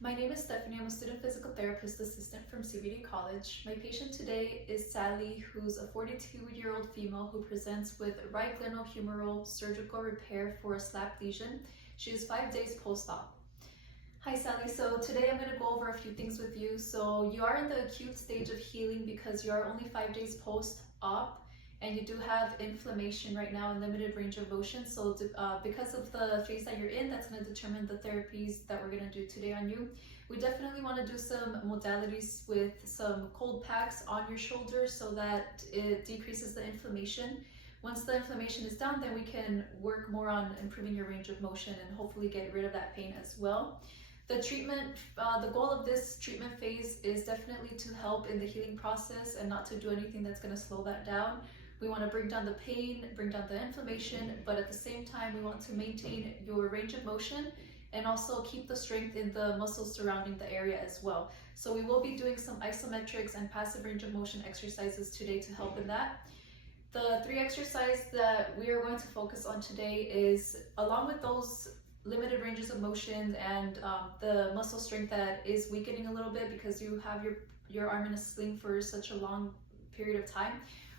My name is Stephanie. I'm a student physical therapist assistant from CBD College. My patient today is Sally, who's a 42-year-old female who presents with right glenohumeral surgical repair for a slap lesion. She is 5 days post-op. Hi Sally, so today I'm going to go over a few things with you. So you are in the acute stage of healing because you are only 5 days post-op and you do have inflammation right now and limited range of motion. So because of the phase that you're in, that's going to determine the therapies that we're going to do today on you. We definitely want to do some modalities with some cold packs on your shoulders so that it decreases the inflammation. Once the inflammation is down, then we can work more on improving your range of motion and hopefully get rid of that pain as well. The treatment, the goal of this treatment phase is definitely to help in the healing process and not to do anything that's going to slow that down. We want to bring down the pain, bring down the inflammation, but at the same time, we want to maintain your range of motion and also keep the strength in the muscles surrounding the area as well. So we will be doing some isometrics and passive range of motion exercises today to help in that. The 3 exercises that we are going to focus on today is, along with those limited ranges of motion and the muscle strength that is weakening a little bit because you have your arm in a sling for such a long period of time,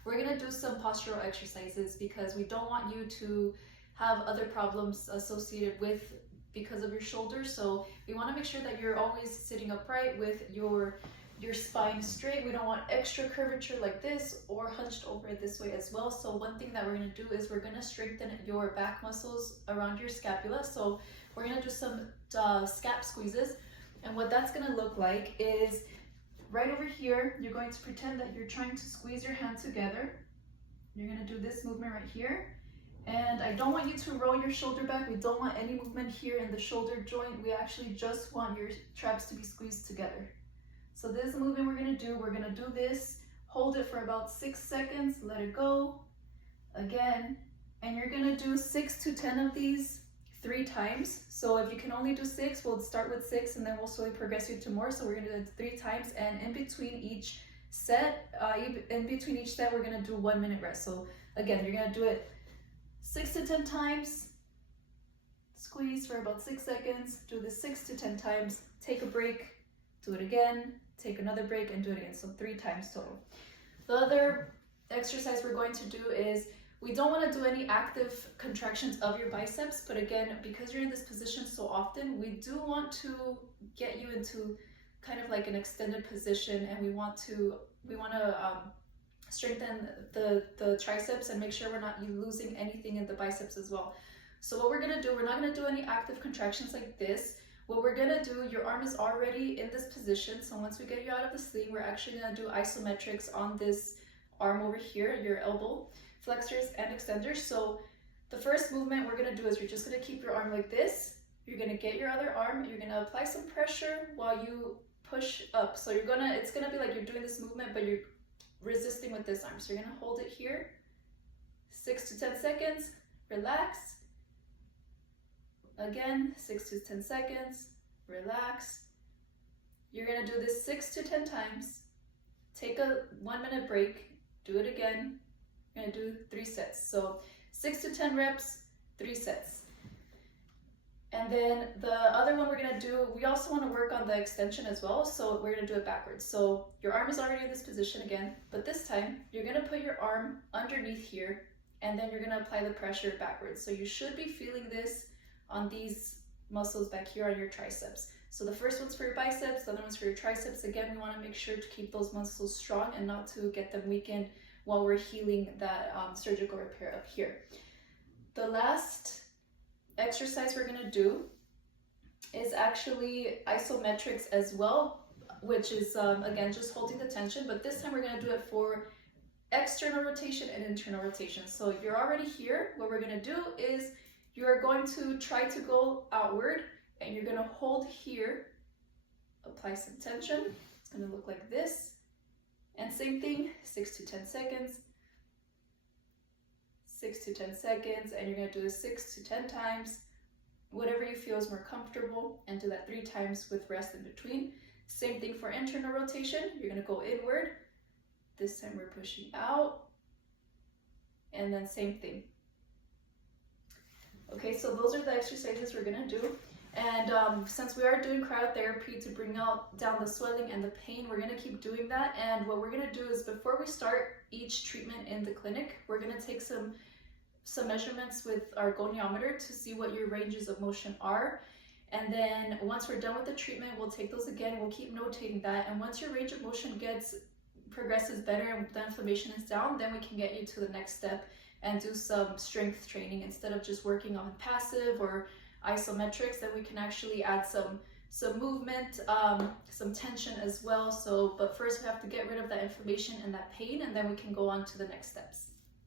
we're going to do some postural exercises because we don't want you to have other problems associated with because of your shoulders. So we want to make sure that you're always sitting upright with your spine straight. We don't want extra curvature like this or hunched over this way as well. So one thing that we're going to do is we're going to strengthen your back muscles around your scapula. So we're going to do some scap squeezes, and what that's going to look like is right over here, you're going to pretend that you're trying to squeeze your hand together. You're going to do this movement right here. And I don't want you to roll your shoulder back. We don't want any movement here in the shoulder joint. We actually just want your traps to be squeezed together. So this movement we're going to do this, hold it for about 6 seconds, let it go, again, and you're going to do 6 to 10 of these 3 times. So if you can only do 6, we'll start with 6 and then we'll slowly progress you to more. So we're going to do it 3 times, and in between each set, we're going to do 1 minute rest. So again, you're going to do it 6 to 10 times, squeeze for about 6 seconds, do this 6 to 10 times, take a break, do it again, take another break, and do it again. So 3 times total. The other exercise we're going to do is, we don't want to do any active contractions of your biceps, but again, because you're in this position so often, we do want to get you into kind of like an extended position, and we want to strengthen the triceps and make sure we're not losing anything in the biceps as well. So what we're going to do, we're not going to do any active contractions like this. What we're going to do, your arm is already in this position, so once we get you out of the sling, we're actually going to do isometrics on this arm over here, your elbow flexors and extenders. So the first movement we're going to do is you're just going to keep your arm like this. You're going to get your other arm, you're going to apply some pressure while you push up. So it's going to be like you're doing this movement, but you're resisting with this arm. So you're going to hold it here, 6 to 10 seconds, relax. Again, 6 to 10 seconds, relax. You're going to do this 6 to 10 times. Take a 1 minute break, do it again. You're going to do 3 sets. So 6 to 10 reps, 3 sets. And then the other one we're going to do, we also want to work on the extension as well. So we're going to do it backwards. So your arm is already in this position again, but this time you're going to put your arm underneath here, and then you're going to apply the pressure backwards. So you should be feeling this on these muscles back here on your triceps. So the first one's for your biceps, the other one's for your triceps. Again, we want to make sure to keep those muscles strong and not to get them weakened while we're healing that surgical repair up here. The last exercise we're going to do is actually isometrics as well, which is again just holding the tension, but this time we're going to do it for external rotation and internal rotation. So you're already here. What we're going to do is you're going to try to go outward, and you're going to hold here, apply some tension. It's going to look like this. And same thing, 6 to 10 seconds, 6 to 10 seconds, and you're going to do this 6 to 10 times, whatever you feel is more comfortable, and do that 3 times with rest in between. Same thing for internal rotation. You're going to go inward. This time we're pushing out, and then same thing. Okay, so those are the exercises we're gonna do. And since we are doing cryotherapy to bring down the swelling and the pain, we're going to keep doing that. And what we're going to do is, before we start each treatment in the clinic, we're going to take some measurements with our goniometer to see what your ranges of motion are. And then once we're done with the treatment, we'll take those again and we'll keep notating that. And once your range of motion progresses better and the inflammation is down, then we can get you to the next step and do some strength training instead of just working on passive or isometrics. Then we can actually add some movement, some tension as well. But first we have to get rid of that inflammation and that pain, and then we can go on to the next steps.